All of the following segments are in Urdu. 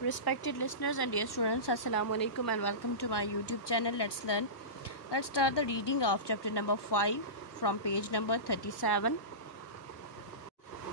Respected listeners and dear students, Assalamu alaikum and welcome to my YouTube channel. Let's learn. Let's start the reading of chapter number 5 from page number 37.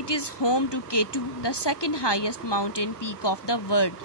It is home to K2, the second highest mountain peak of the world.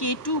K2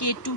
K2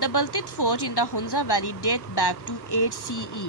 The Baltit Fort in the Hunza Valley date back to 8 CE.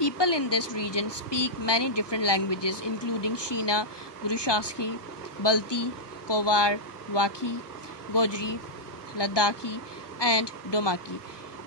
People in this region speak many different languages including Shina, Burushaski, Balti, Kowar, Wakhi, Gojri, Ladakhi and Domaki।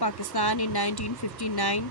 Pakistan in 1959.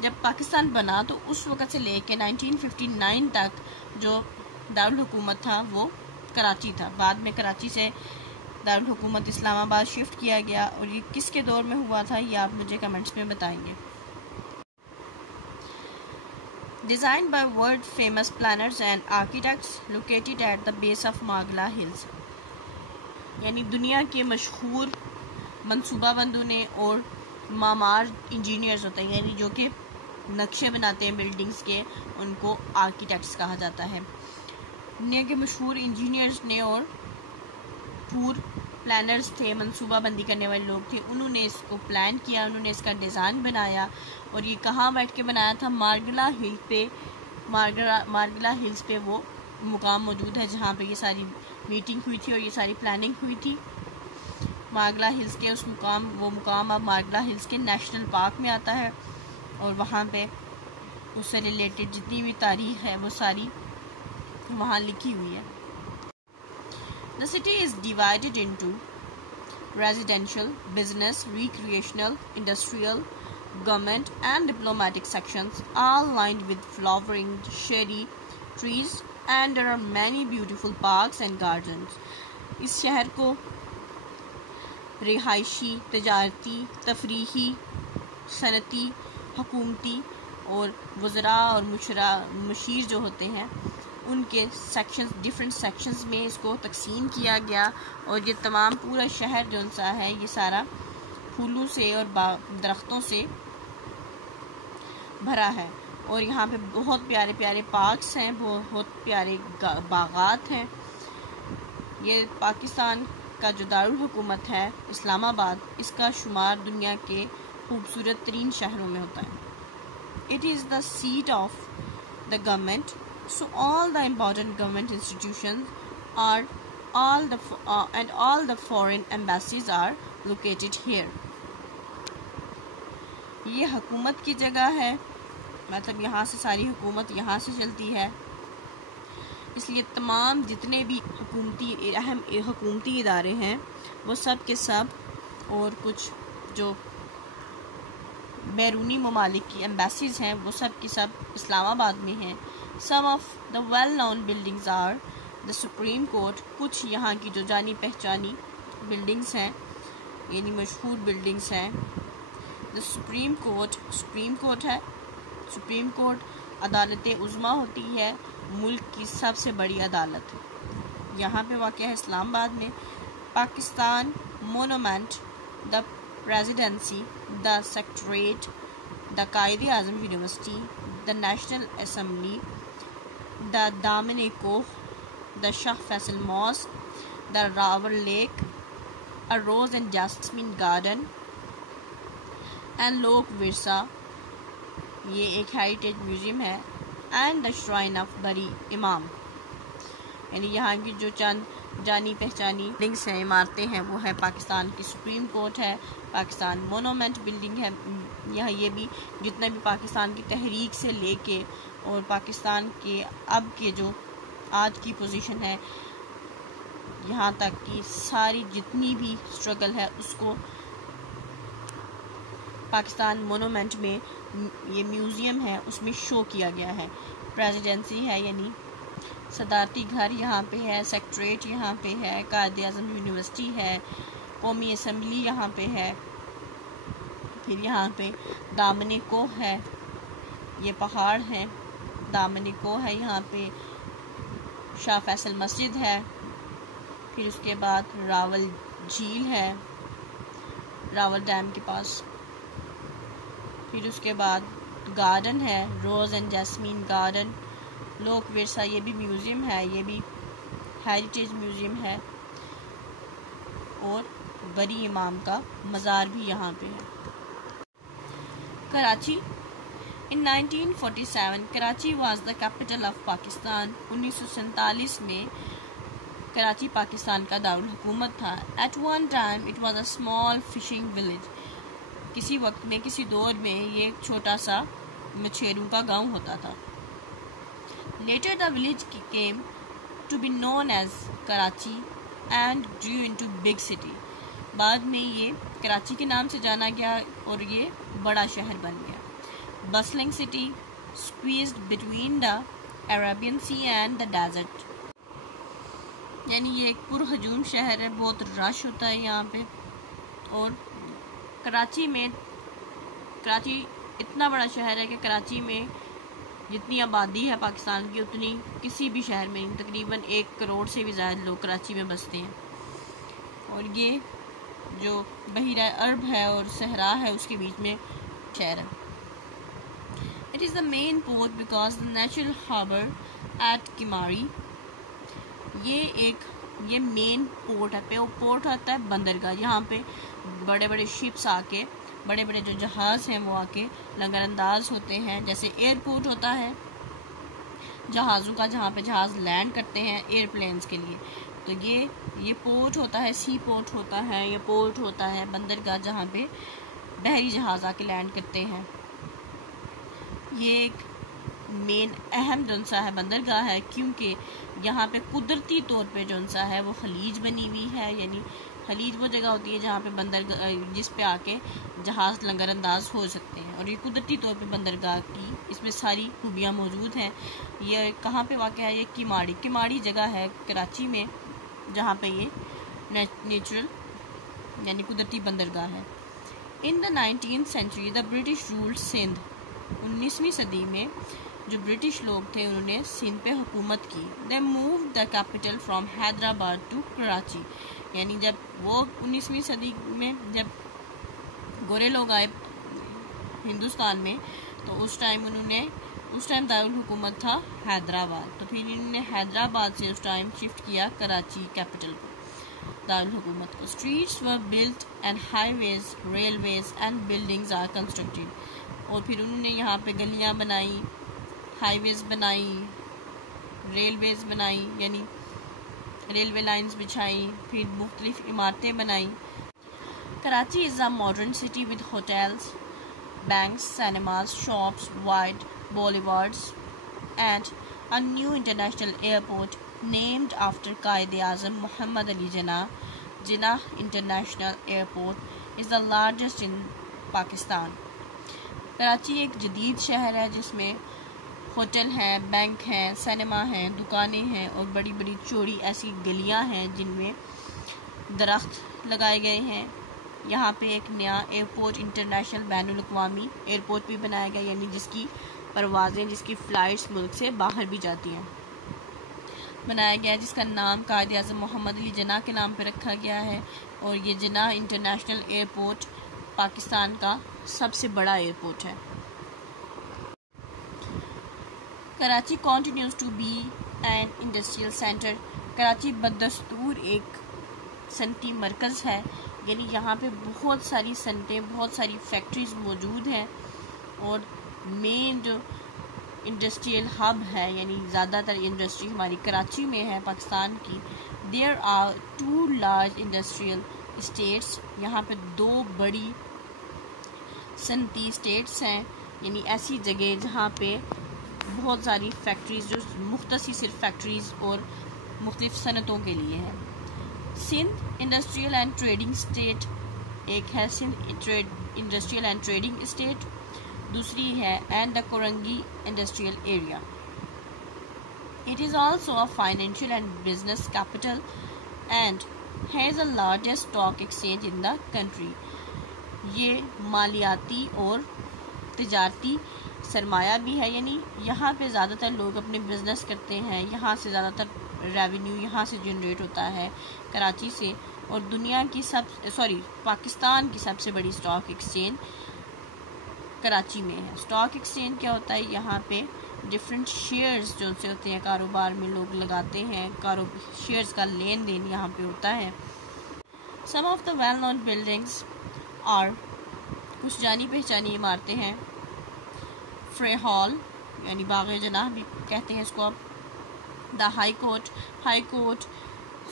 جب پاکستان بنا تو اس وقت سے لے کے 1959 تک جو دارالحکومت تھا وہ کراچی تھا. بعد میں کراچی سے دارالحکومت اسلام آباد شفٹ کیا گیا, اور یہ کس کے دور میں ہوا تھا یہ آپ مجھے کمنٹس میں بتائیں گے. Designed by world famous planners and architects, located at the base of Magla Hills. یعنی دنیا کے مشہور منصوبہ بندوں نے اور معمار انجینئرز ہوتے ہیں, یعنی جو کہ نقشے بناتے ہیں بلڈنگز کے, ان کو آرکیٹیکٹس کہا جاتا ہے. دنیا کے مشہور انجینئرز نے اور پور پلانرز تھے, منصوبہ بندی کرنے والے لوگ تھے, انہوں نے اس کو پلان کیا, انہوں نے اس کا ڈیزائن بنایا. اور یہ کہاں بیٹھ کے بنایا تھا؟ مارگلا ہل پہ. مارگلا ہلز پہ وہ مقام موجود ہے جہاں پہ یہ ساری میٹنگ ہوئی تھی اور یہ ساری پلاننگ ہوئی تھی. مارگلا ہلز کے وہ مقام اب مارگلا ہلز کے نیشنل پارک میں آتا ہے, اور وہاں پہ اس سے ریلیٹڈ جتنی بھی تاریخ ہے وہ ساری وہاں لکھی ہوئی ہے. The city is divided into residential, business, recreational, industrial, government and diplomatic sections, all lined with flowering cherry trees, and there are many beautiful parks and gardens. اس شہر کو رہائشی, تجارتی, تفریحی, صنعتی, حکومتی اور وزراء اور مشیر جو ہوتے ہیں ان کے سیکشنز, ڈیفرنٹ سیکشنز میں اس کو تقسیم کیا گیا. اور یہ تمام پورا شہر جو سا ہے یہ سارا پھولوں سے اور درختوں سے بھرا ہے, اور یہاں پہ بہت پیارے پیارے پارکس ہیں, بہت پیارے باغات ہیں. یہ پاکستان کا جو دارالحکومت ہے اسلام آباد, اس کا شمار دنیا کے خوبصورت ترین شہروں میں ہوتا ہے. It is the seat of the government, so all the important government institutions and all the foreign embassies are located here. یہ حکومت کی جگہ ہے, مطلب یہاں سے ساری حکومت یہاں سے چلتی ہے, اس لیے تمام جتنے بھی اہم حکومتی ادارے ہیں وہ سب کے سب, اور کچھ جو بیرونی ممالک کی ایمبیسیز ہیں وہ سب کی سب اسلام آباد میں ہیں. Some of the well-known buildings are the Supreme Court. کچھ یہاں کی جو جانی پہچانی بلڈنگز ہیں, یعنی مشہور بلڈنگز ہیں. The Supreme Court ہے. سپریم کورٹ عدالت عظمیٰ ہوتی ہے, ملک کی سب سے بڑی عدالت. یہاں پہ واقع ہے اسلام آباد میں. Pakistan monument, the presidency, the secretariat, the Quaid Azam university, the national assembly, the Daman Koh, the Shah Faisal mosque, the Rawal lake, a rose and jasmine garden, and Lok Virsa, یہ ایک ہیریٹیج میوزیم ہے, and the shrine of Bari Imam. یعنی یہاں کی جو چند جانی پہچانی بلڈنگس ہیں, عمارتیں ہیں, وہ ہے پاکستان کی سپریم کورٹ ہے, پاکستان مونومنٹ بلڈنگ ہے. یہاں یہ بھی جتنا بھی پاکستان کی تحریک سے لے کے اور پاکستان کے اب کے جو آج کی پوزیشن ہے یہاں تک کی ساری جتنی بھی اسٹرگل ہے اس کو پاکستان مونومنٹ میں یہ میوزیم ہے اس میں شو کیا گیا ہے. پریزیڈنسی ہے یعنی صدارتی گھر یہاں پہ ہے, سیکٹریٹ یہاں پہ ہے, قائد اعظم یونیورسٹی ہے, قومی اسمبلی یہاں پہ ہے, پھر یہاں پہ دامن کوہ ہے, یہ پہاڑ ہیں, دامن کوہ ہے, یہاں پہ شاہ فیصل مسجد ہے, پھر اس کے بعد راول جھیل ہے راول ڈیم کے پاس, پھر اس کے بعد گارڈن ہے روز اینڈ جیسمین گارڈن. لوک ورثہ یہ بھی میوزیم ہے, یہ بھی ہیریٹیج میوزیم ہے, اور بری امام کا مزار بھی یہاں پہ ہے. Karachi. In 1947 Karachi was the capital of Pakistan. 1947 میں کراچی پاکستان کا دارالحکومت تھا. At one time it was a small fishing village. کسی وقت میں کسی دور میں یہ ایک چھوٹا سا مچھیروں کا گاؤں ہوتا تھا. Later the village came to be known as Karachi and grew into big city. بعد میں یہ کراچی کے نام سے جانا گیا اور یہ بڑا شہر بن گیا. bustling city squeezed between the Arabian Sea and the desert. یعنی یہ ایک پرہجوم شہر ہے, بہت رش ہوتا ہے یہاں پہ. اور کراچی اتنا بڑا شہر ہے کہ کراچی میں جتنی آبادی ہے پاکستان کی اتنی کسی بھی شہر میں نہیں. تقریباً 1 کروڑ سے بھی زیادہ لوگ کراچی میں بستے ہیں. اور یہ جو بحیرہ عرب ہے اور صحرا ہے اس کے بیچ میں شہر ہے. It is the main port because the natural harbor at Kimari. یہ مین پورٹ ہے. پورٹ ہوتا ہے بندرگاہ. یہاں پہ بڑے بڑے شپس آ کے, بڑے بڑے جو جہاز ہیں وہ آ کے لنگر انداز ہوتے ہیں. جیسے ایئرپورٹ ہوتا ہے جہازوں کا, جہاں پہ جہاز لینڈ کرتے ہیں ایئر پلینز کے لیے, تو یہ پورٹ ہوتا ہے, سی پورٹ ہوتا ہے. یہ پورٹ ہوتا ہے بندرگاہ جہاں پہ بحری جہاز آ کے لینڈ کرتے ہیں. یہ ایک مین اہم جونسا ہے بندرگاہ ہے, کیونکہ یہاں پہ قدرتی طور پہ جونسا ہے وہ خلیج بنی ہوئی ہے. یعنی خلیج وہ جگہ ہوتی ہے جہاں پہ بندرگاہ جس پہ آ کے جہاز لنگر انداز ہو سکتے ہیں. اور یہ قدرتی طور پہ بندرگاہ کی اس میں ساری خوبیاں موجود ہیں. یہ کہاں پہ واقع ہے؟ یہ کیماڑی جگہ ہے کراچی میں جہاں پہ یہ نیچرل یعنی قدرتی بندرگاہ ہے. ان دا 19th century the British ruled Sindh. 19ویں صدی میں جو برٹش لوگ تھے انہوں نے سندھ پہ حکومت کی. They moved the capital from Hyderabad to Karachi. یعنی جب وہ 19ویں صدی میں جب گورے لوگ آئے ہندوستان میں تو اس ٹائم دارالحکومت تھا حیدرآباد. تو پھر انہوں نے حیدرآباد سے اس ٹائم شفٹ کیا کراچی کیپٹل کو, دارالحکومت کو. Streets were built and highways, railways and buildings are constructed. اور پھر انہوں نے یہاں پہ گلیاں بنائی, ہائی ویز بنائی, ریلویز بنائی یعنی ریلوے لائنز بچھائی, پھر مختلف عمارتیں بنائیں. Karachi is a modern city with hotels, banks, cinemas, shops, wide boulevards and a new international airport named after Quaid Azam Muhammad Ali Jinnah. Jinnah International Airport is the largest in Pakistan. Karachi ایک جدید شہر ہے جس میں ہوٹل ہیں, بینک ہیں, سینما ہیں, دکانیں ہیں اور بڑی بڑی چوڑی ایسی گلیاں ہیں جن میں درخت لگائے گئے ہیں. یہاں پہ ایک نیا ایئرپورٹ, انٹرنیشنل بین الاقوامی ایئرپورٹ بھی بنایا گیا, یعنی جس کی پروازیں, جس کی فلائٹس ملک سے باہر بھی جاتی ہیں, بنایا گیا, جس کا نام قائد اعظم محمد علی جناح کے نام پہ رکھا گیا ہے. اور یہ جناح انٹرنیشنل ایئرپورٹ پاکستان کا سب سے بڑا ایئرپورٹ ہے. Karachi continues to be an industrial center. Karachi بدستور ایک صنعتی مرکز ہے. یعنی یہاں پہ بہت ساری صنعتیں, بہت ساری فیکٹریز موجود ہیں. اور مین جو انڈسٹریل ہب ہے یعنی زیادہ تر انڈسٹری ہماری کراچی میں ہے پاکستان کی. There are 2 large industrial estates. یہاں پہ 2 بڑی صنعتی اسٹیٹس ہیں, یعنی ایسی جگہ جہاں پہ بہت ساری فیکٹریز جو مختصی صرف فیکٹریز اور مختلف صنعتوں کے لیے ہیں. Sindh industrial and trading state ایک ہے, Sindh industrial and trading state. دوسری ہے and the Korangi industrial area. It is also a financial and business capital and has the largest stock exchange in the country. یہ مالیاتی اور تجارتی سرمایہ بھی ہے, یعنی یہاں پہ زیادہ تر لوگ اپنے بزنس کرتے ہیں. یہاں سے زیادہ تر ریونیو یہاں سے جنریٹ ہوتا ہے کراچی سے. اور پاکستان کی سب سے بڑی اسٹاک ایکسچینج کراچی میں ہے. اسٹاک ایکسچینج کیا ہوتا ہے؟ یہاں پہ ڈفرینٹ شیئرز جو سے ہوتے ہیں کاروبار میں لوگ لگاتے ہیں, شیئرز کا لین دین یہاں پہ ہوتا ہے. Some of the well known buildings are, کچھ جانی پہچانی عمارتیں ہیں. فرے ہال یعنی باغ جناح بھی کہتے ہیں اس کو اب. دا ہائی کورٹ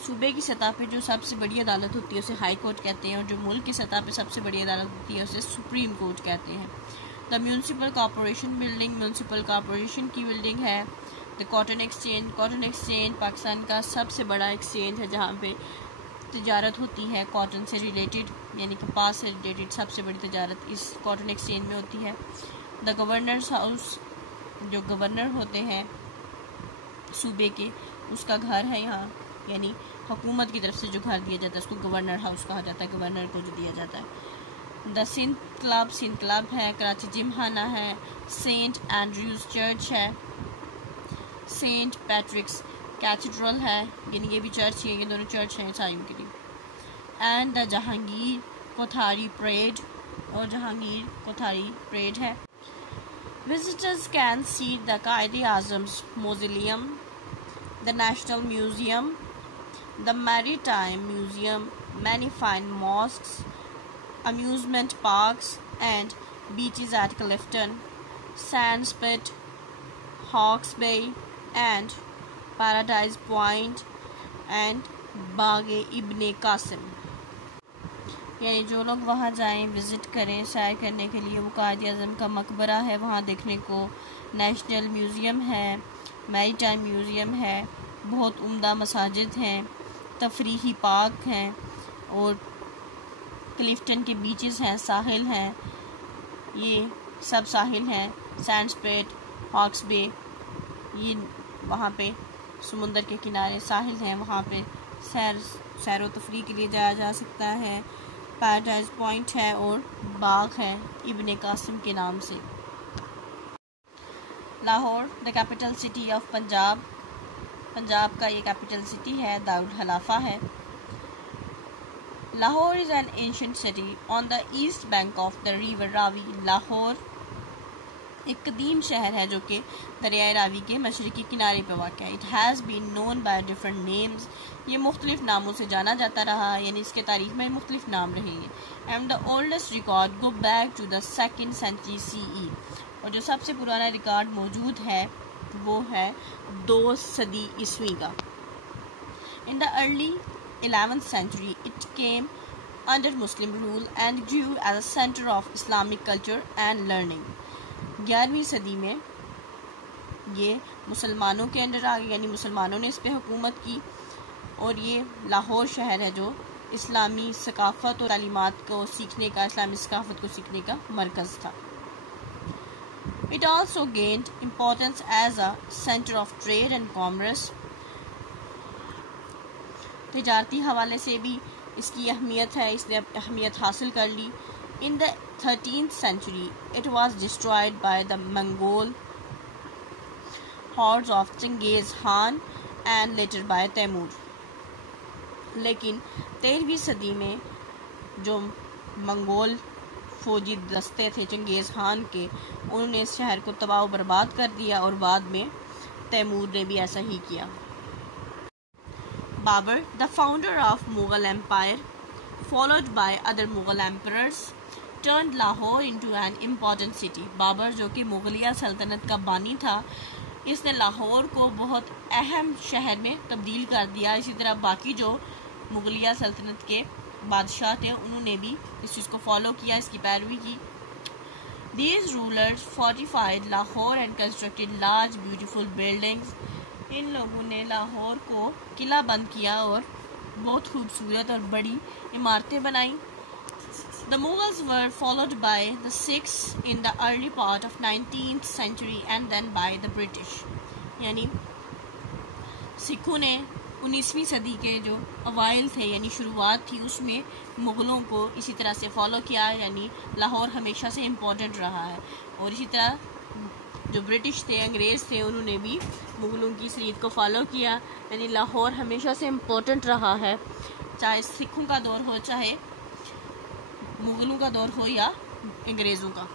صوبے کی سطح پہ جو سب سے بڑی عدالت ہوتی ہے اسے ہائی کورٹ کہتے ہیں, اور جو ملک کی سطح پہ سب سے بڑی عدالت ہوتی ہے اسے سپریم کورٹ کہتے ہیں. The municipal corporation building municipal corporation کی بلڈنگ ہے. دا کاٹن ایکسچینج پاکستان کا سب سے بڑا ایکسچینج ہے جہاں پہ تجارت ہوتی ہے کاٹن سے ریلیٹڈ, یعنی کپاس سے ریلیٹڈ سب سے بڑی تجارت اس کاٹن ایکسچینج میں ہوتی ہے. دا گورنرز ہاؤس، جو گورنر ہوتے ہیں صوبے کے، اس کا گھر ہے یہاں، یعنی حکومت کی طرف سے جو گھر دیا جاتا ہے اس کو گورنر ہاؤس کہا جاتا ہے، گورنر کو جو دیا جاتا ہے۔ دا سندھ کلب ہے، کراچی جم خانہ ہے، سینٹ اینڈریوز چرچ ہے، سینٹ پیٹرکس کیتھیڈرل ہے، یعنی یہ بھی چرچ ہے، یہ دونوں چرچ ہیں عیسائیوں کے لیے، اینڈ دا جہانگیر کوتھاری پریڈ، اور جہانگیر کوتھاری پریڈ ہے۔ Visitors can see the Quaid-e-Azam's mausoleum, the National Museum, the Maritime Museum, many fine mosques, amusement parks and beaches at Clifton, Sandspit, Hawke's Bay and Paradise Point and Bagh-e-Ibn Qasim۔ یعنی جو لوگ وہاں جائیں، وزٹ کریں، سیر کرنے کے لیے، وہ قائد اعظم کا مقبرہ ہے وہاں دیکھنے کو، نیشنل میوزیم ہے، میری ٹائم میوزیم ہے، بہت عمدہ مساجد ہیں، تفریحی پارک ہیں، اور کلفٹن کے بیچز ہیں، ساحل ہیں، یہ سب ساحل ہیں، سینڈسپیٹ، ہاکس بے، یہ وہاں پہ سمندر کے کنارے ساحل ہیں، وہاں پہ سیر و تفریح کے لیے جایا جا سکتا ہے۔ پیراڈائز پوائنٹ ہے اور باغ ہے ابن قاسم کے نام سے۔ Lahore, the capital city of Punjab, Punjab کا یہ کیپٹل سٹی ہے، دارالخلافہ ہے۔ Lahore is an ancient city on the east bank of the river Ravi. Lahore ایک قدیم شہر ہے جو کہ دریائے راوی کے مشرقی کنارے پہ واقع ہے۔ It has been known by different names, یہ مختلف ناموں سے جانا جاتا رہا، یعنی اس کے تاریخ میں مختلف نام رہے ہیں۔ And the oldest record go back to the 2nd century CE، اور جو سب سے پرانا ریکارڈ موجود ہے وہ ہے 2 صدی عیسوی کا۔ In the early 11th century it came under Muslim rule and grew as a center of Islamic culture and learning۔ 11ویں صدی میں یہ مسلمانوں کے انڈر آ گئی، یعنی مسلمانوں نے اس پہ حکومت کی، اور یہ لاہور شہر ہے جو اسلامی ثقافت اور تعلیمات کو سیکھنے کا، اسلامی ثقافت کو سیکھنے کا مرکز تھا۔ It also gained importance as a center of trade and commerce۔ تجارتی حوالے سے بھی اس کی اہمیت ہے، اس نے اہمیت حاصل کر لی۔ In the 13th century it was destroyed by the Mongol hordes of Genghis Khan and later by Timur۔ لیکن 13ویں صدی میں جو منگول فوجی دستے تھے چنگیز خان کے، انہوں نے اس شہر کو تباہ و برباد کر دیا، اور بعد میں تیمور نے بھی ایسا ہی کیا۔ Babar, the founder of Mughal Empire, followed by other Mughal emperors, turned Lahore into an important city۔ Babar جو کہ مغلیہ سلطنت کا بانی تھا، اس نے لاہور کو بہت اہم شہر میں تبدیل کر دیا۔ اسی طرح باقی جو مغلیہ سلطنت کے بادشاہ تھے انہوں نے بھی اس چیز کو فالو کیا، اس کی پیروی کی۔ These rulers fortified Lahore and constructed large beautiful buildings۔ ان لوگوں نے لاہور کو قلعہ بند کیا اور بہت خوبصورت اور بڑی عمارتیں بنائیں۔ The Mughals were followed by the Sikhs in the early part of 19th century and then by the British۔ یعنی سکھوں نے 19ویں صدی کے جو اوائل تھے، یعنی شروعات تھی، اس میں مغلوں کو اسی طرح سے فالو کیا، یعنی لاہور ہمیشہ سے امپورٹنٹ رہا ہے۔ اور اسی طرح جو برٹش تھے، انگریز تھے، انہوں نے بھی مغلوں کی اس ریت کو فالو کیا، یعنی لاہور ہمیشہ سے امپورٹنٹ رہا ہے، چاہے سکھوں کا دور ہو، چاہے مغلوں کا دور ہو یا انگریزوں کا۔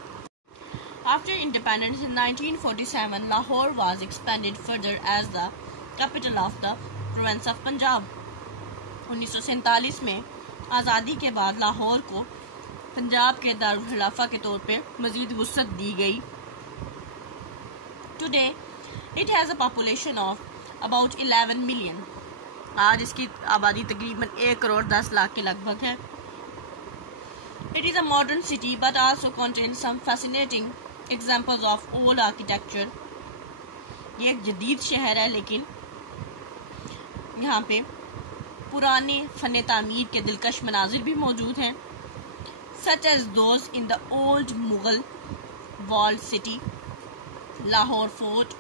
After independence in 1947, Lahore was expanded further as the capital of the province of Punjab۔ 1947 میں آزادی کے بعد لاہور کو پنجاب کے دارالخلافہ کے طور پہ مزید وسعت دی گئی۔ Today it has a population of about 11 million۔ آج اس کی آبادی تقریباً 1.10 کے لگ بھگ ہے۔ It is a modern city but also contains some fascinating examples of old architecture۔ یہ ایک جدید شہر ہے لیکن یہاں پہ پرانے فن تعمیر کے دلکش مناظر بھی موجود ہیں، such as those in the old Mughal walled city, Lahore Fort,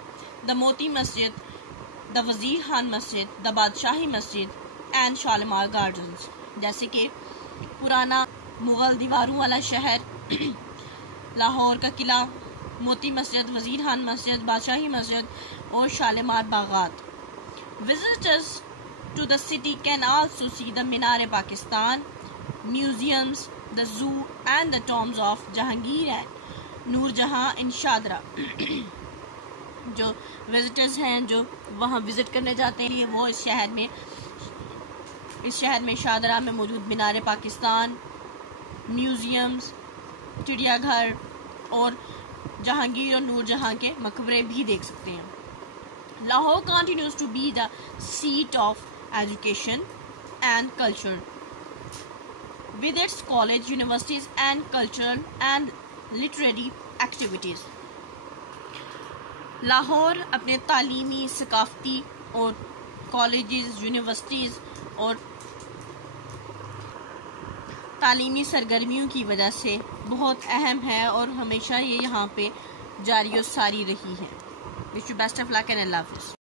the Moti Masjid, the Wazir Khan Masjid, the Badshaahi Masjid and Shalimar Gardens. جیسے کہ پرانا مغل دیواروں والا شہر، لاہور کا قلعہ، موتی مسجد، وزیر خان مسجد، بادشاہی مسجد اور شالیمار باغات. Visitors to the city can also see the Minar-e-Pakistan, museums, the zoo and the tombs of Jahangir and Noor Jahan in Shadra. جو وزٹرز ہیں جو وہاں وزٹ کرنے جاتے ہیں وہ اس شہر میں شادرہ میں موجود مینار پاکستان، میوزیمز، چڑیا گھر اور جہانگیر اور نور جہاں کے مقبرے بھی دیکھ سکتے ہیں. Lahore continues to be the seat of education and culture with its college, universities and cultural and literary activities. Lahore اپنے تعلیمی، ثقافتی اور کالجز، یونیورسٹیز اور تعلیمی سرگرمیوں کی وجہ سے بہت اہم ہے اور ہمیشہ یہ یہاں پہ جاری و ساری رہی ہے. Wish you best of luck and اللہ حافظ.